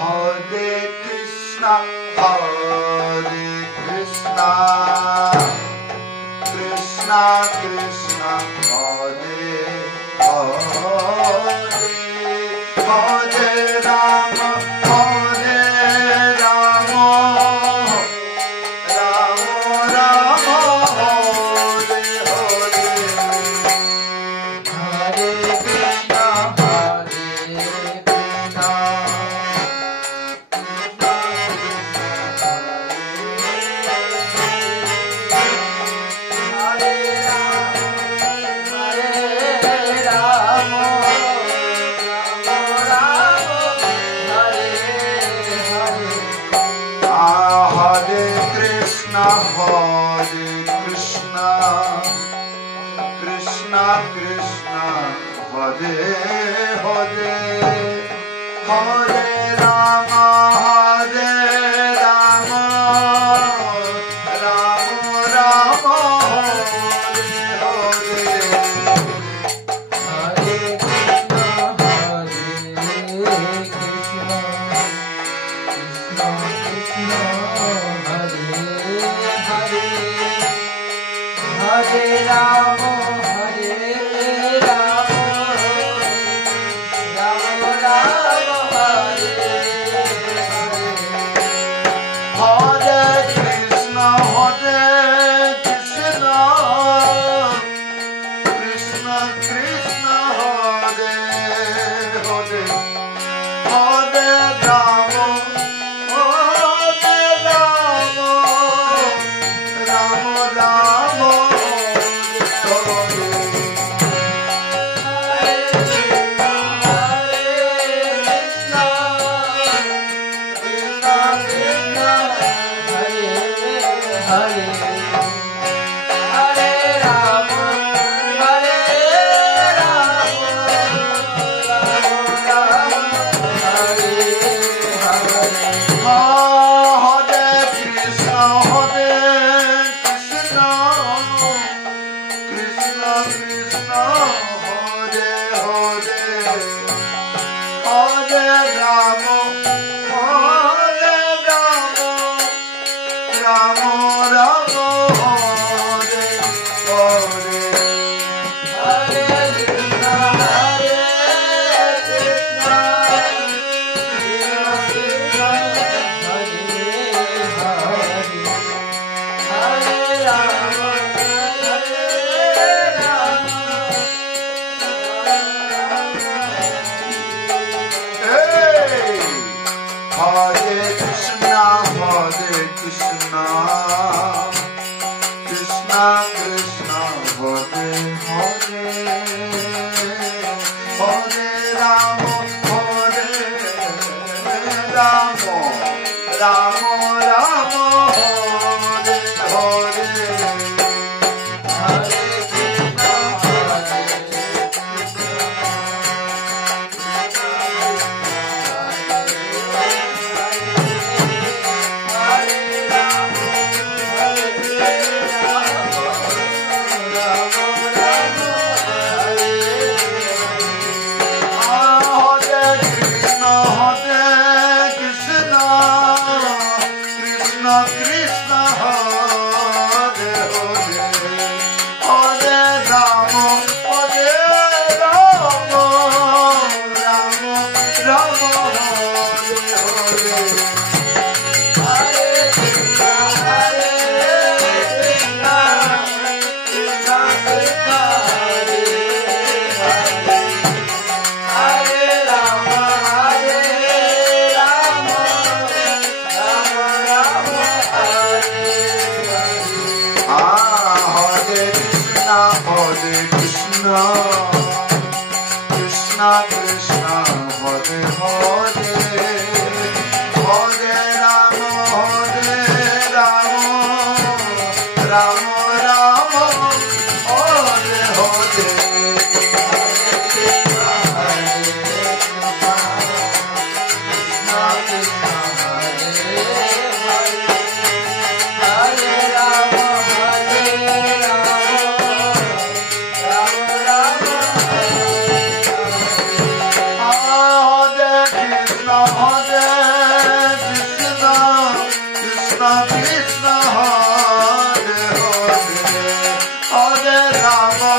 Hare Krishna, Krishna Krishna, Hare Hare, Hare Rama, Hare Rama, Rama Rama, Hare Hare, Hare Krishna, Krishna Krishna, Hare Hare, Hare Rama, Hare Rama, Rama Rama, Hare Hare, Hare Krishna, Krishna Krishna, Hare Rama, Hare Rama, Rama Rama, Hare Hare, Hare Krishna, Krishna Krishna, Hare Hare, Hare Rama, Rama Rama, Krishna Krishna, Hare Hare, Hare Rama, Hare Rama, Rama Rama, Hare Hare, Hare Krishna, Hare Krishna, Hare Hare, Hare Rama, Hare Rama, Rama Rama, Hare Hare, Hare Krishna, Hare Krishna, Krishna Krishna, Hare Hare, Hare Rama, Hare Rama, Rama Rama, Hare Krishna, Krishna Krishna, Hare Hare, Hare Rama, Hare Rama, Rama Rama, Hare Hare, Hare Krishna, Hare Krishna, Krishna Krishna, Hare Hare, Hare Rama, Hare Rama, Hare Krishna Krishna Hare Hare Hare Rama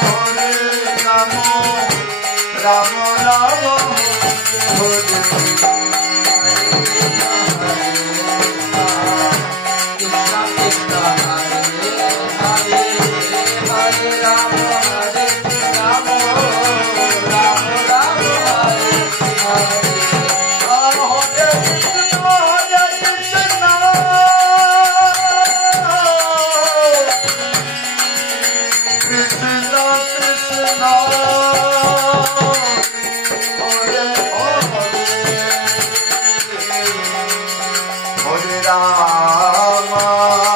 Hare Rama Rama Rama Hare Hare Hare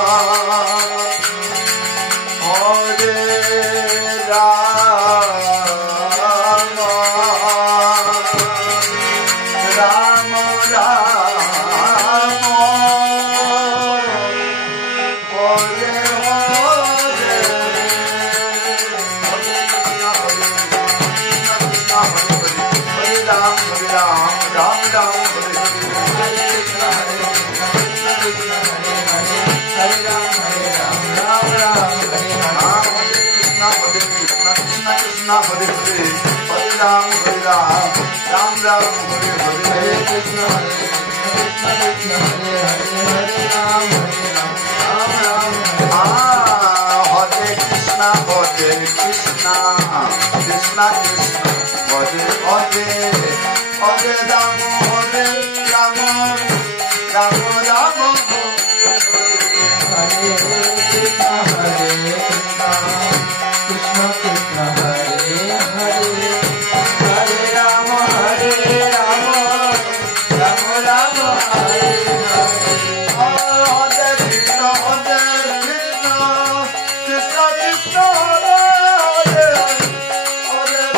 Krishna Hare Krishna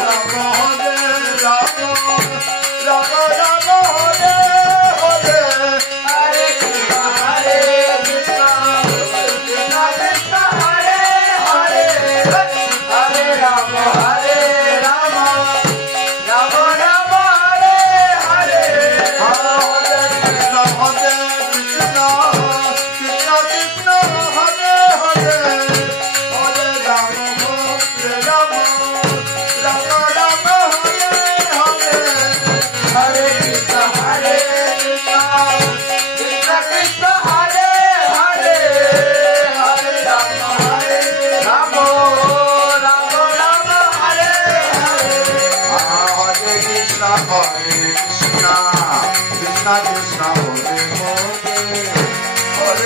Krishna Krishna Hare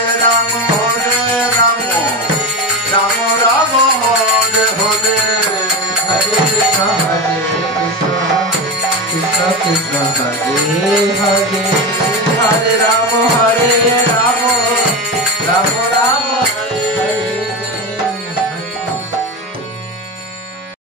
Rama Hare Rama Rama Rama Hare Hare Rama Hare Rama Rama Rama